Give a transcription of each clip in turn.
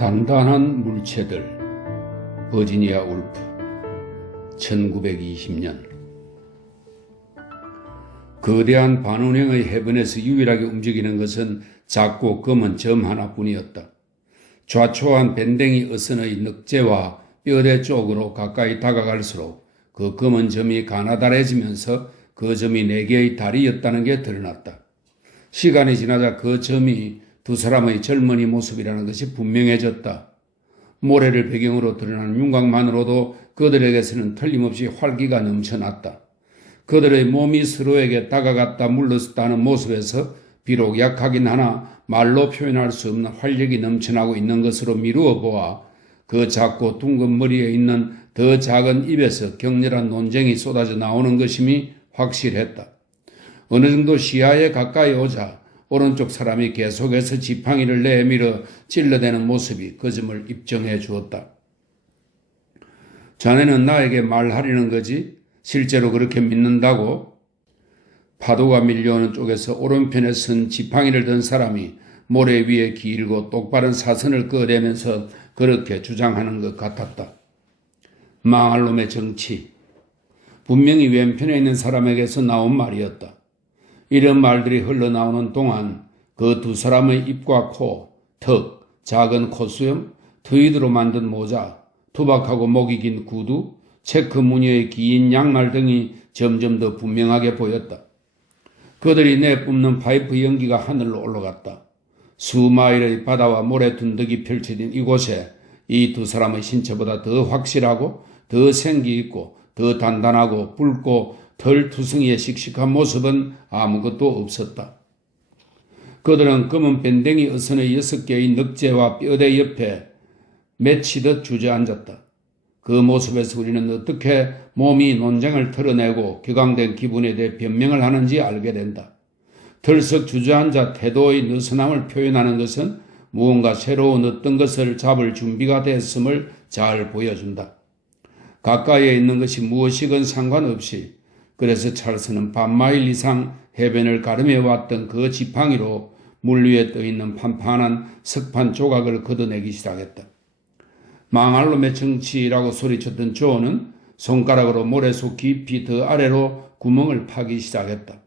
단단한 물체들. 버지니아 울프 1920년. 거대한 반운행의 해변에서 유일하게 움직이는 것은 작고 검은 점 하나뿐이었다. 좌초한 밴댕이 어선의 늑제와 뼈대 쪽으로 가까이 다가갈수록 그 검은 점이 가나다래지면서 그 점이 네 개의 다리였다는 게 드러났다. 시간이 지나자 그 점이 두 사람의 젊은이 모습이라는 것이 분명해졌다. 모래를 배경으로 드러나는 윤곽만으로도 그들에게서는 틀림없이 활기가 넘쳐났다. 그들의 몸이 서로에게 다가갔다 물러섰다는 모습에서 비록 약하긴 하나 말로 표현할 수 없는 활력이 넘쳐나고 있는 것으로 미루어 보아 그 작고 둥근 머리에 있는 더 작은 입에서 격렬한 논쟁이 쏟아져 나오는 것임이 확실했다. 어느 정도 시야에 가까이 오자 오른쪽 사람이 계속해서 지팡이를 내밀어 찔러대는 모습이 그 점을 입증해 주었다. 자네는 나에게 말하려는 거지? 실제로 그렇게 믿는다고? 파도가 밀려오는 쪽에서 오른편에 선 지팡이를 든 사람이 모래 위에 길고 똑바른 사선을 끄어대면서 그렇게 주장하는 것 같았다. 망할 놈의 정치. 분명히 왼편에 있는 사람에게서 나온 말이었다. 이런 말들이 흘러나오는 동안 그 두 사람의 입과 코, 턱, 작은 콧수염, 트위드로 만든 모자, 투박하고 목이 긴 구두, 체크 무늬의 긴 양말 등이 점점 더 분명하게 보였다. 그들이 내뿜는 파이프 연기가 하늘로 올라갔다. 수마일의 바다와 모래 둔덕이 펼쳐진 이곳에 이 두 사람의 신체보다 더 확실하고 더 생기 있고 더 단단하고 붉고 털 투성이의 씩씩한 모습은 아무것도 없었다. 그들은 검은 밴댕이 어선의 6개의 늑제와 뼈대 옆에 맺히듯 주저앉았다. 그 모습에서 우리는 어떻게 몸이 논쟁을 털어내고 격앙된 기분에 대해 변명을 하는지 알게 된다. 털썩 주저앉아 태도의 느슨함을 표현하는 것은 무언가 새로운 어떤 것을 잡을 준비가 됐음을 잘 보여준다. 가까이에 있는 것이 무엇이건 상관없이 그래서 찰스는 반마일 이상 해변을 가름해 왔던 그 지팡이로 물 위에 떠있는 판판한 석판 조각을 걷어내기 시작했다. 망할 놈의 정치라고 소리쳤던 조는 손가락으로 모래속 깊이 더 아래로 구멍을 파기 시작했다.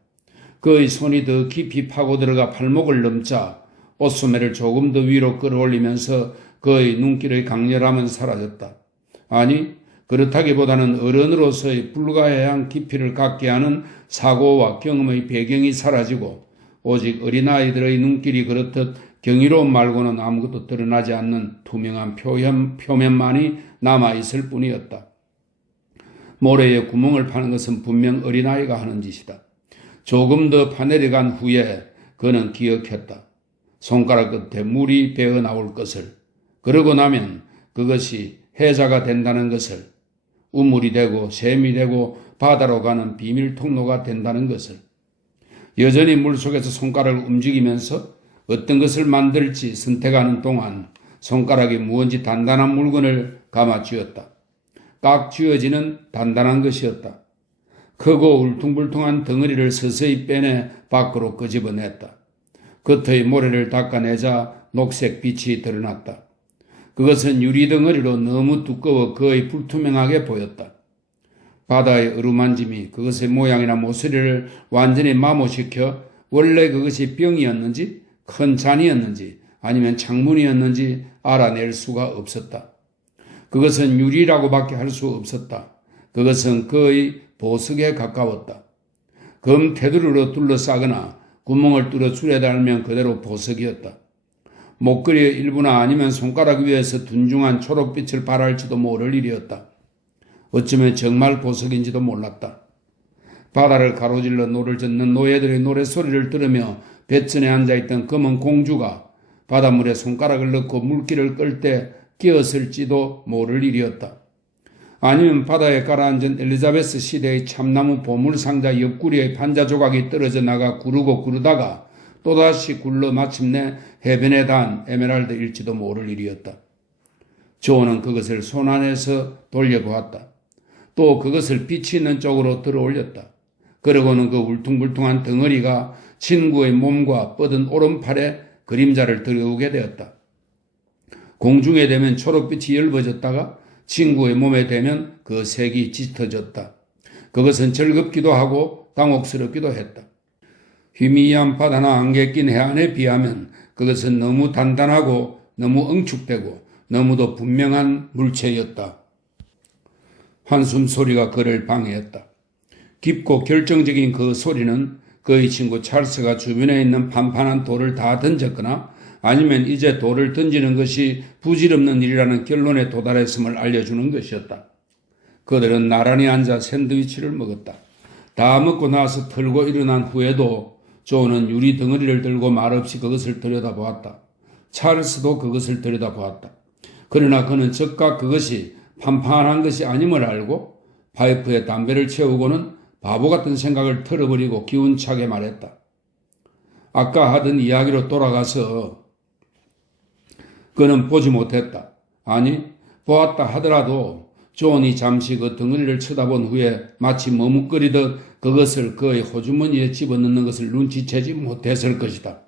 그의 손이 더 깊이 파고 들어가 발목을 넘자 옷소매를 조금 더 위로 끌어올리면서 그의 눈길의 강렬함은 사라졌다. 아니, 그렇다기보다는 어른으로서의 불가해한 깊이를 갖게 하는 사고와 경험의 배경이 사라지고 오직 어린아이들의 눈길이 그렇듯 경이로움 말고는 아무것도 드러나지 않는 투명한 표면만이 남아있을 뿐이었다. 모래에 구멍을 파는 것은 분명 어린아이가 하는 짓이다. 조금 더 파내려간 후에 그는 기억했다. 손가락 끝에 물이 배어 나올 것을. 그러고 나면 그것이 해자가 된다는 것을. 우물이 되고 샘이 되고 바다로 가는 비밀 통로가 된다는 것을. 여전히 물속에서 손가락을 움직이면서 어떤 것을 만들지 선택하는 동안 손가락이 무언지 단단한 물건을 감아 쥐었다. 깍 쥐어지는 단단한 것이었다. 크고 울퉁불퉁한 덩어리를 서서히 빼내 밖으로 끄집어냈다. 겉의 모래를 닦아내자 녹색 빛이 드러났다. 그것은 유리덩어리로 너무 두꺼워 거의 불투명하게 보였다. 바다의 어루만짐이 그것의 모양이나 모서리를 완전히 마모시켜 원래 그것이 병이었는지 큰 잔이었는지 아니면 창문이었는지 알아낼 수가 없었다. 그것은 유리라고밖에 할 수 없었다. 그것은 거의 보석에 가까웠다. 검 테두리로 둘러싸거나 구멍을 뚫어 줄에 달면 그대로 보석이었다. 목걸이의 일부나 아니면 손가락 위에서 둔중한 초록빛을 발할지도 모를 일이었다. 어쩌면 정말 보석인지도 몰랐다. 바다를 가로질러 노를 젓는 노예들의 노래소리를 들으며 뱃전에 앉아있던 검은 공주가 바닷물에 손가락을 넣고 물기를 끌 때 끼었을지도 모를 일이었다. 아니면 바다에 가라앉은 엘리자베스 시대의 참나무 보물상자 옆구리의 판자 조각이 떨어져 나가 구르고 구르다가 또다시 굴러 마침내 해변에 닿은 에메랄드일지도 모를 일이었다. 조는 그것을 손안에서 돌려보았다. 또 그것을 빛이 있는 쪽으로 들어올렸다. 그러고는 그 울퉁불퉁한 덩어리가 친구의 몸과 뻗은 오른팔에 그림자를 들어오게 되었다. 공중에 대면 초록빛이 엷어졌다가 친구의 몸에 대면 그 색이 짙어졌다. 그것은 즐겁기도 하고 당혹스럽기도 했다. 희미한 바다나 안개 낀 해안에 비하면 그것은 너무 단단하고 너무 응축되고 너무도 분명한 물체였다. 한숨 소리가 그를 방해했다. 깊고 결정적인 그 소리는 그의 친구 찰스가 주변에 있는 판판한 돌을 다 던졌거나 아니면 이제 돌을 던지는 것이 부질없는 일이라는 결론에 도달했음을 알려주는 것이었다. 그들은 나란히 앉아 샌드위치를 먹었다. 다 먹고 나서 털고 일어난 후에도 조는 유리 덩어리를 들고 말없이 그것을 들여다보았다. 찰스도 그것을 들여다보았다. 그러나 그는 즉각 그것이 판판한 것이 아님을 알고 파이프에 담배를 채우고는 바보 같은 생각을 털어버리고 기운차게 말했다. 아까 하던 이야기로 돌아가서 그는 보지 못했다. 아니, 보았다 하더라도 존이 잠시 그 덩어리를 쳐다본 후에 마치 머뭇거리듯 그것을 그의 호주머니에 집어넣는 것을 눈치채지 못했을 것이다.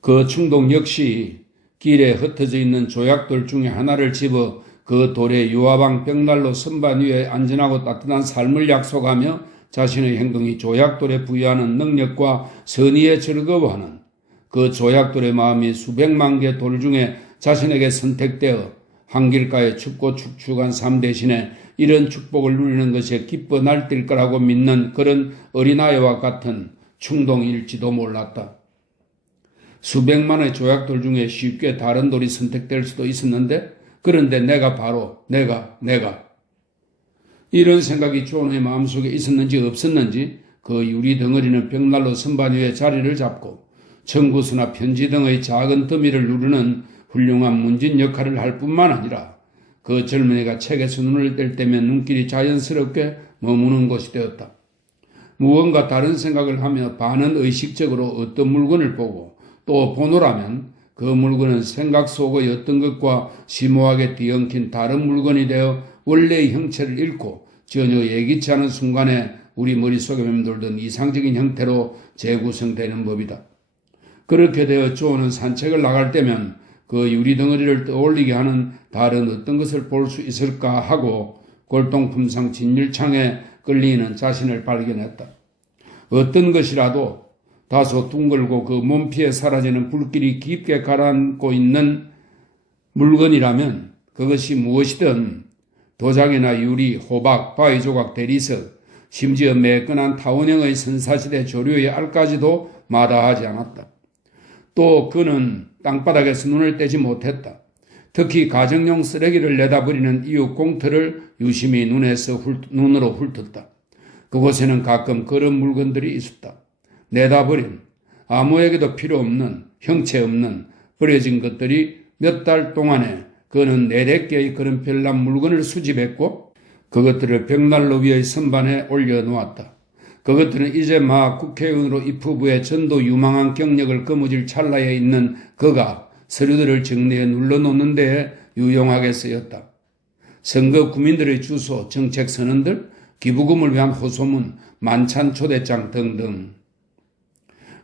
그 충동 역시 길에 흩어져 있는 조약돌 중에 하나를 집어 그 돌의 유화방 벽난로 선반 위에 안전하고 따뜻한 삶을 약속하며 자신의 행동이 조약돌에 부여하는 능력과 선의에 즐거워하는 그 조약돌의 마음이 수백만 개 돌 중에 자신에게 선택되어 한길가의 춥고 축축한 삶 대신에 이런 축복을 누리는 것에 기뻐 날뛸 거라고 믿는 그런 어린아이와 같은 충동일지도 몰랐다. 수백만의 조약돌 중에 쉽게 다른 돌이 선택될 수도 있었는데 그런데 내가 이런 생각이 존의 마음속에 있었는지 없었는지 그 유리 덩어리는 벽난로 선반 위에 자리를 잡고 청구서나 편지 등의 작은 더미를 누르는 훌륭한 문진 역할을 할 뿐만 아니라 그 젊은이가 책에서 눈을 뗄 때면 눈길이 자연스럽게 머무는 곳이 되었다. 무언가 다른 생각을 하며 반은 의식적으로 어떤 물건을 보고 또 보노라면 그 물건은 생각 속의 어떤 것과 심오하게 뒤엉킨 다른 물건이 되어 원래의 형체를 잃고 전혀 예기치 않은 순간에 우리 머릿속에 맴돌던 이상적인 형태로 재구성되는 법이다. 그렇게 되어 조는 산책을 나갈 때면 그 유리 덩어리를 떠올리게 하는 다른 어떤 것을 볼 수 있을까 하고 골동품상 진열창에 끌리는 자신을 발견했다. 어떤 것이라도 다소 둥글고 그 몸피에 사라지는 불길이 깊게 가라앉고 있는 물건이라면 그것이 무엇이든 도장이나 유리, 호박, 바위 조각, 대리석, 심지어 매끈한 타원형의 선사시대 조류의 알까지도 마다하지 않았다. 또 그는 땅바닥에서 눈을 떼지 못했다. 특히 가정용 쓰레기를 내다버리는 이웃 공터를 유심히 눈으로 훑었다. 그곳에는 가끔 그런 물건들이 있었다. 내다버린, 아무에게도 필요 없는, 형체 없는 버려진 것들이 몇 달 동안에 그는 4-5개의 그런 별난 물건을 수집했고 그것들을 벽난로 위의 선반에 올려놓았다. 그것들은 이제 막 국회의원으로 입후부에 전도 유망한 경력을 거머쥘 찰나에 있는 그가 서류들을 정리해 눌러놓는 데에 유용하게 쓰였다. 선거 구민들의 주소, 정책 선언들, 기부금을 위한 호소문, 만찬 초대장 등등.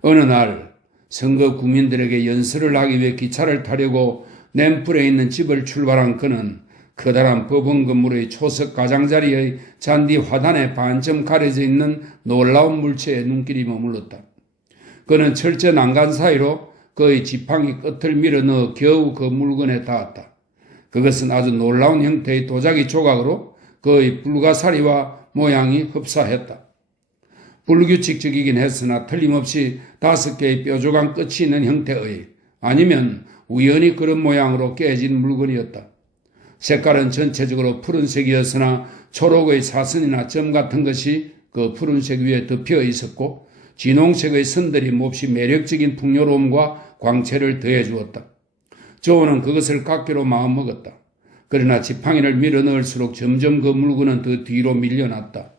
어느 날 선거 구민들에게 연설을 하기 위해 기차를 타려고 램플에 있는 집을 출발한 그는 커다란 법원 건물의 초석 가장자리의 잔디 화단에 반쯤 가려져 있는 놀라운 물체에 눈길이 머물렀다. 그는 철제 난간 사이로 그의 지팡이 끝을 밀어 넣어 겨우 그 물건에 닿았다. 그것은 아주 놀라운 형태의 도자기 조각으로 그의 불가사리와 모양이 흡사했다. 불규칙적이긴 했으나 틀림없이 5개의 뾰족한 끝이 있는 형태의 아니면 우연히 그런 모양으로 깨진 물건이었다. 색깔은 전체적으로 푸른색이었으나 초록의 사선이나 점 같은 것이 그 푸른색 위에 덮여 있었고 진홍색의 선들이 몹시 매력적인 풍요로움과 광채를 더해 주었다. 조는 그것을 갖기로 마음먹었다. 그러나 지팡이를 밀어 넣을수록 점점 그 물건은 더 뒤로 밀려났다.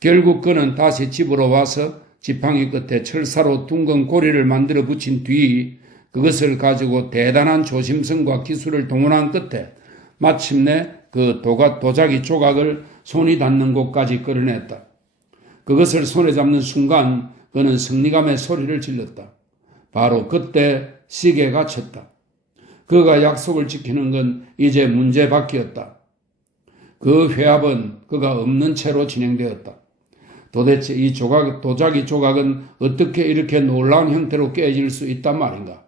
결국 그는 다시 집으로 와서 지팡이 끝에 철사로 둥근 고리를 만들어 붙인 뒤 그것을 가지고 대단한 조심성과 기술을 동원한 끝에 마침내 그 도자기 조각을 손이 닿는 곳까지 끌어냈다. 그것을 손에 잡는 순간 그는 승리감의 소리를 질렀다. 바로 그때 시계가 쳤다. 그가 약속을 지키는 건 이제 문제밖이었다. 그 회합은 그가 없는 채로 진행되었다. 도대체 이 도자기 조각은 어떻게 이렇게 놀라운 형태로 깨질 수 있단 말인가?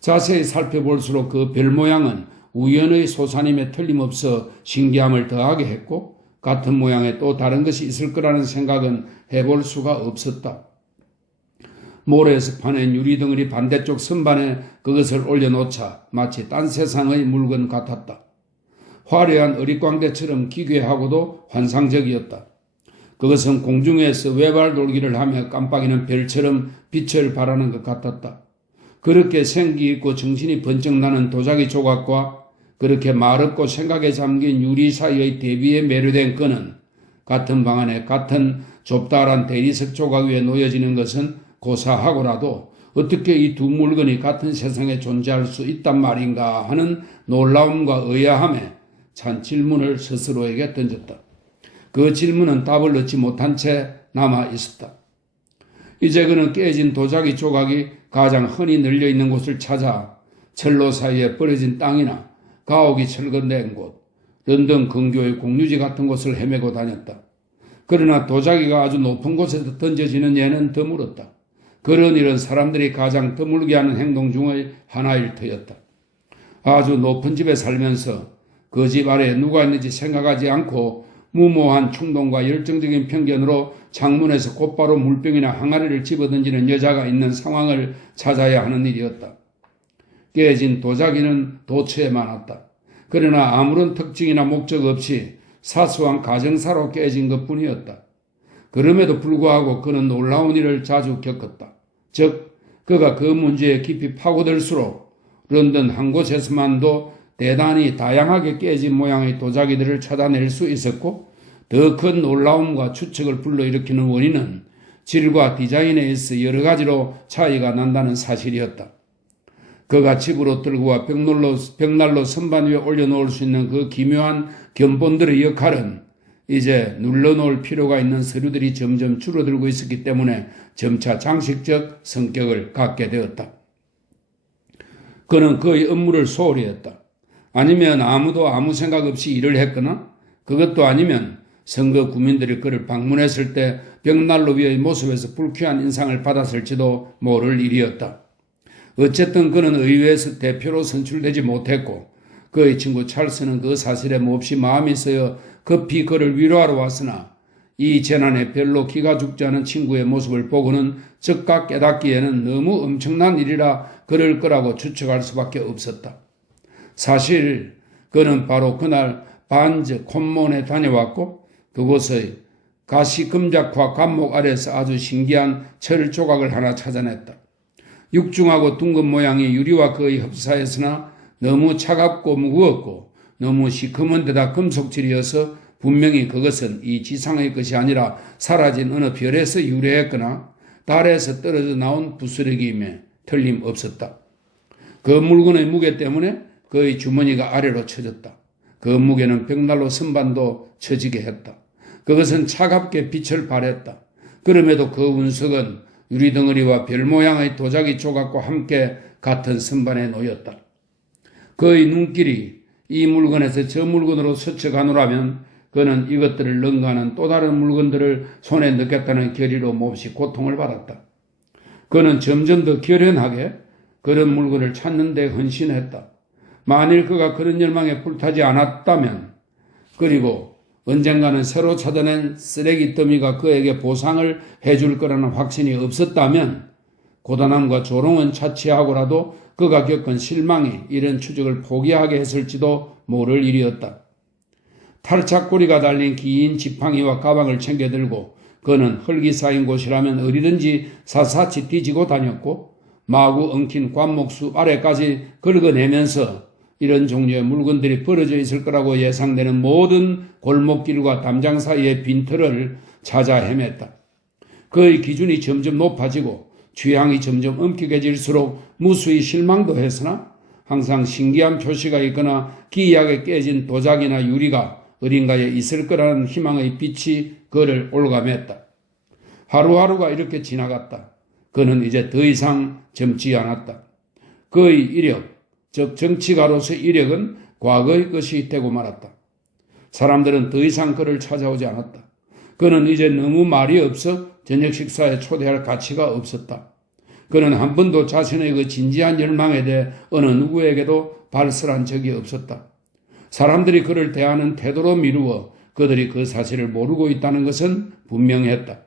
자세히 살펴볼수록 그 별 모양은 우연의 소산임에 틀림없어 신기함을 더하게 했고, 같은 모양의 또 다른 것이 있을 거라는 생각은 해볼 수가 없었다. 모래에서 파낸 유리덩어리 반대쪽 선반에 그것을 올려놓자 마치 딴 세상의 물건 같았다. 화려한 어릿광대처럼 기괴하고도 환상적이었다. 그것은 공중에서 외발 돌기를 하며 깜빡이는 별처럼 빛을 발하는 것 같았다. 그렇게 생기 있고 정신이 번쩍 나는 도자기 조각과 그렇게 말없고 생각에 잠긴 유리 사이의 대비에 매료된 그는 같은 방 안에 같은 좁다란 대리석 조각 위에 놓여지는 것은 고사하고라도 어떻게 이 두 물건이 같은 세상에 존재할 수 있단 말인가 하는 놀라움과 의아함에 찬 질문을 스스로에게 던졌다. 그 질문은 답을 얻지 못한 채 남아 있었다. 이제 그는 깨진 도자기 조각이 가장 흔히 널려 있는 곳을 찾아 철로 사이에 버려진 땅이나 가옥이 철거된 곳, 런던 근교의 공유지 같은 곳을 헤매고 다녔다. 그러나 도자기가 아주 높은 곳에서 던져지는 예는 드물었다. 그런 일은 사람들이 가장 드물게 하는 행동 중의 하나일 터였다. 아주 높은 집에 살면서 그 집 아래에 누가 있는지 생각하지 않고 무모한 충동과 열정적인 편견으로 창문에서 곧바로 물병이나 항아리를 집어던지는 여자가 있는 상황을 찾아야 하는 일이었다. 깨진 도자기는 도처에 많았다. 그러나 아무런 특징이나 목적 없이 사소한 가정사로 깨진 것뿐이었다. 그럼에도 불구하고 그는 놀라운 일을 자주 겪었다. 즉, 그가 그 문제에 깊이 파고들수록 런던 한 곳에서만도 대단히 다양하게 깨진 모양의 도자기들을 찾아낼 수 있었고, 더 큰 놀라움과 추측을 불러일으키는 원인은 질과 디자인에 있어 여러 가지로 차이가 난다는 사실이었다. 그가 집으로 들고 와 벽난로 선반 위에 올려놓을 수 있는 그 기묘한 견본들의 역할은 이제 눌러놓을 필요가 있는 서류들이 점점 줄어들고 있었기 때문에 점차 장식적 성격을 갖게 되었다. 그는 그의 업무를 소홀히 했다. 아니면 아무도 아무 생각 없이 일을 했거나 그것도 아니면 선거 구민들이 그를 방문했을 때 벽난로 위의 모습에서 불쾌한 인상을 받았을지도 모를 일이었다. 어쨌든 그는 의회에서 대표로 선출되지 못했고 그의 친구 찰스는 그 사실에 몹시 마음이 쓰여 급히 그를 위로하러 왔으나 이 재난에 별로 기가 죽지 않은 친구의 모습을 보고는 즉각 깨닫기에는 너무 엄청난 일이라 그럴 거라고 추측할 수밖에 없었다. 사실 그는 바로 그날 반즈 콤몬에 다녀왔고 그곳의 가시금작화 관목 아래서 아주 신기한 철 조각을 하나 찾아냈다. 육중하고 둥근 모양의 유리와 그의 흡사했으나 너무 차갑고 무거웠고 너무 시커먼 데다 금속질이어서 분명히 그것은 이 지상의 것이 아니라 사라진 어느 별에서 유래했거나 달에서 떨어져 나온 부스러기임에 틀림없었다. 그 물건의 무게 때문에 그의 주머니가 아래로 쳐졌다. 그 무게는 벽난로 선반도 쳐지게 했다. 그것은 차갑게 빛을 발했다. 그럼에도 그 운석은 유리덩어리와 별 모양의 도자기 조각과 함께 같은 선반에 놓였다. 그의 눈길이 이 물건에서 저 물건으로 스쳐가노라면 그는 이것들을 능가하는 또 다른 물건들을 손에 넣겠다는 결의로 몹시 고통을 받았다. 그는 점점 더 결연하게 그런 물건을 찾는 데 헌신했다. 만일 그가 그런 열망에 불타지 않았다면 그리고 언젠가는 새로 찾아낸 쓰레기 더미가 그에게 보상을 해줄 거라는 확신이 없었다면 고단함과 조롱은 차치하고라도 그가 겪은 실망이 이런 추적을 포기하게 했을지도 모를 일이었다. 탈착고리가 달린 긴 지팡이와 가방을 챙겨들고 그는 흙이 쌓인 곳이라면 어디든지 사사치 뒤지고 다녔고 마구 엉킨 관목숲 아래까지 긁어내면서 이런 종류의 물건들이 벌어져 있을 거라고 예상되는 모든 골목길과 담장 사이의 빈털을 찾아 헤맸다. 그의 기준이 점점 높아지고 취향이 점점 엄격해질수록 무수히 실망도 했으나 항상 신기한 표시가 있거나 기이하게 깨진 도자기나 유리가 어딘가에 있을 거라는 희망의 빛이 그를 올감했다. 하루하루가 이렇게 지나갔다. 그는 이제 더 이상 젊지 않았다. 그의 이력, 즉 정치가로서의 이력은 과거의 것이 되고 말았다. 사람들은 더 이상 그를 찾아오지 않았다. 그는 이제 너무 말이 없어 저녁 식사에 초대할 가치가 없었다. 그는 한 번도 자신의 그 진지한 열망에 대해 어느 누구에게도 발설한 적이 없었다. 사람들이 그를 대하는 태도로 미루어 그들이 그 사실을 모르고 있다는 것은 분명했다.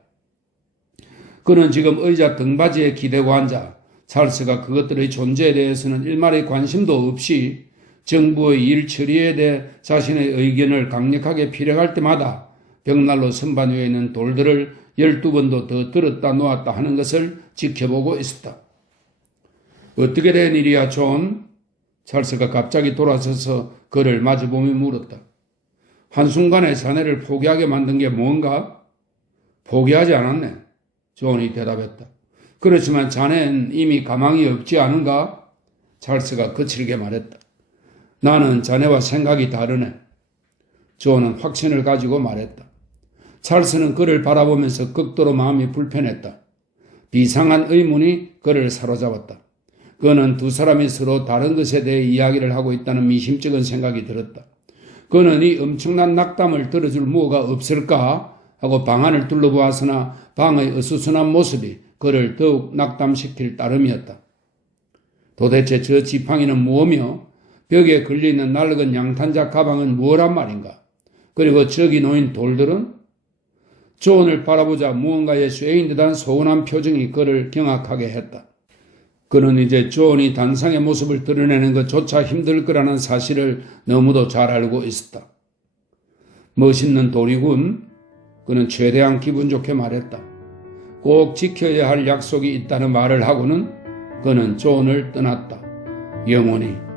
그는 지금 의자 등받이에 기대고 앉아 찰스가 그것들의 존재에 대해서는 일말의 관심도 없이 정부의 일 처리에 대해 자신의 의견을 강력하게 피력할 때마다 벽난로 선반 위에 있는 돌들을 12번도 더 들었다 놓았다 하는 것을 지켜보고 있었다. 어떻게 된 일이야, 존? 찰스가 갑자기 돌아서서 그를 마주보며 물었다. 한순간에 자네를 포기하게 만든 게 뭔가? 포기하지 않았네. 존이 대답했다. 그렇지만 자네는 이미 가망이 없지 않은가? 찰스가 거칠게 말했다. 나는 자네와 생각이 다르네. 존은 확신을 가지고 말했다. 찰스는 그를 바라보면서 극도로 마음이 불편했다. 비상한 의문이 그를 사로잡았다. 그는 두 사람이 서로 다른 것에 대해 이야기를 하고 있다는 미심쩍은 생각이 들었다. 그는 이 엄청난 낙담을 들어줄 무엇가 없을까 하고 방 안을 둘러보았으나 방의 어수선한 모습이 그를 더욱 낙담시킬 따름이었다. 도대체 저 지팡이는 무엇이며 벽에 걸려있는 낡은 양탄자 가방은 무엇란 말인가? 그리고 저기 놓인 돌들은? 존을 바라보자 무언가에 쇠인 듯한 서운한 표정이 그를 경악하게 했다. 그는 이제 존이 단상의 모습을 드러내는 것조차 힘들 거라는 사실을 너무도 잘 알고 있었다. 멋있는 돌이군. 그는 최대한 기분 좋게 말했다. 꼭 지켜야 할 약속이 있다는 말을 하고는 그는 존을 떠났다. 영원히.